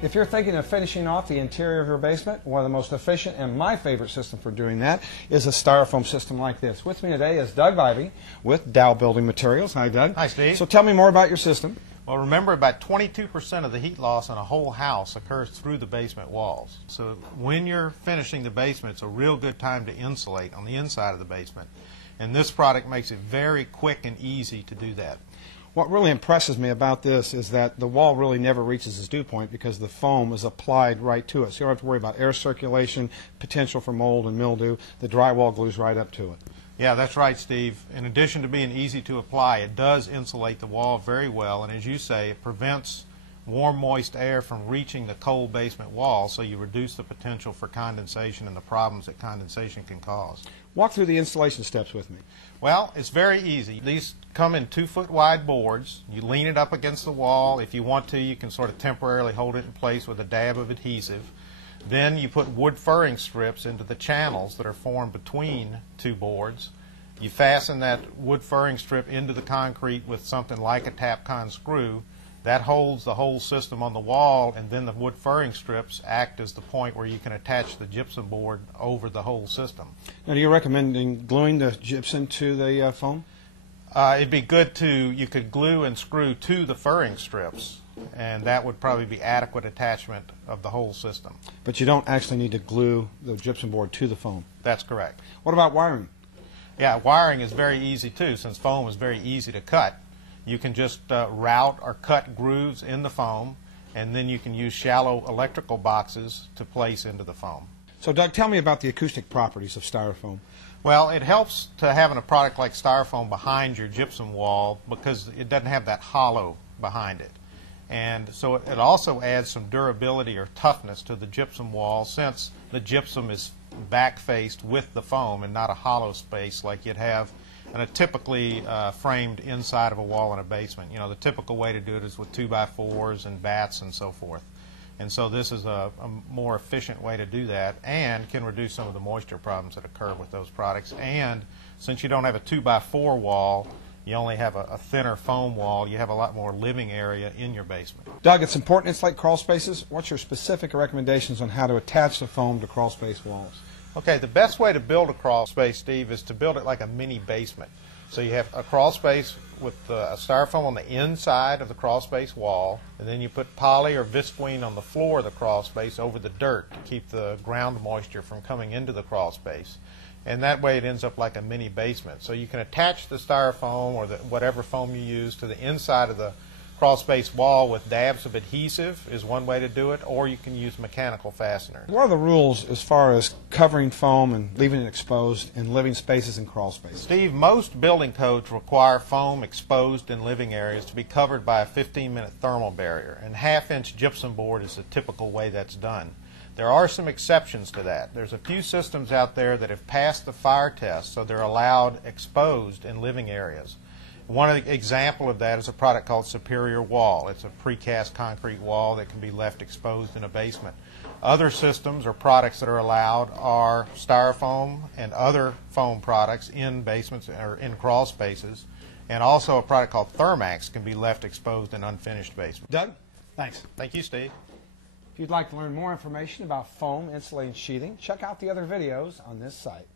If you're thinking of finishing off the interior of your basement, one of the most efficient and my favorite system for doing that is a styrofoam system like this. With me today is Doug Ivey with Dow Building Materials. Hi, Doug. Hi, Steve. So tell me more about your system. Well, remember, about 22% of the heat loss in a whole house occurs through the basement walls. So when you're finishing the basement, it's a real good time to insulate on the inside of the basement. And this product makes it very quick and easy to do that. What really impresses me about this is that the wall really never reaches its dew point because the foam is applied right to it. So you don't have to worry about air circulation, potential for mold and mildew. The drywall glues right up to it. Yeah, that's right, Steve. In addition to being easy to apply, it does insulate the wall very well. And as you say, it prevents warm, moist air from reaching the cold basement wall, so you reduce the potential for condensation and the problems that condensation can cause. Walk through the installation steps with me. Well, it's very easy. These come in 2-foot wide boards. You lean it up against the wall. If you want to, you can sort of temporarily hold it in place with a dab of adhesive. Then you put wood furring strips into the channels that are formed between two boards. You fasten that wood furring strip into the concrete with something like a Tapcon screw. That holds the whole system on the wall, and then the wood furring strips act as the point where you can attach the gypsum board over the whole system. Now, do you recommend gluing the gypsum to the foam? It'd be good to, you could glue and screw to the furring strips, and that would probably be adequate attachment of the whole system. But you don't actually need to glue the gypsum board to the foam? That's correct. What about wiring? Yeah, wiring is very easy too, since foam is very easy to cut. You can just route or cut grooves in the foam, and then you can use shallow electrical boxes to place into the foam. So, Doug, tell me about the acoustic properties of styrofoam. Well, it helps to having a product like styrofoam behind your gypsum wall because it doesn't have that hollow behind it. And so it also adds some durability or toughness to the gypsum wall, since the gypsum is back-faced with the foam and not a hollow space like you'd have in a typically framed inside of a wall in a basement. You know, the typical way to do it is with 2x4s and bats and so forth. And so this is a more efficient way to do that, and can reduce some of the moisture problems that occur with those products. And since you don't have a 2x4 wall, you only have a thinner foam wall, you have a lot more living area in your basement. Doug, it's important to insulate crawl spaces. What's your specific recommendations on how to attach the foam to crawl space walls? Okay, the best way to build a crawl space, Steve, is to build it like a mini basement. So you have a crawl space with a styrofoam on the inside of the crawl space wall, and then you put poly or visqueen on the floor of the crawl space over the dirt to keep the ground moisture from coming into the crawl space. And that way it ends up like a mini basement. So you can attach the styrofoam or whatever foam you use to the inside of the crawl space wall with dabs of adhesive is one way to do it, or you can use mechanical fasteners. What are the rules as far as covering foam and leaving it exposed in living spaces and crawl spaces? Steve, most building codes require foam exposed in living areas to be covered by a 15-minute thermal barrier, and half-inch gypsum board is the typical way that's done. There are some exceptions to that. There's a few systems out there that have passed the fire test, so they're allowed exposed in living areas. One example of that is a product called Superior Wall. It's a precast concrete wall that can be left exposed in a basement. Other systems or products that are allowed are styrofoam and other foam products in basements or in crawl spaces, and also a product called Thermax can be left exposed in unfinished basements. Doug, thanks. Thank you, Steve. If you'd like to learn more information about foam insulating sheathing, check out the other videos on this site.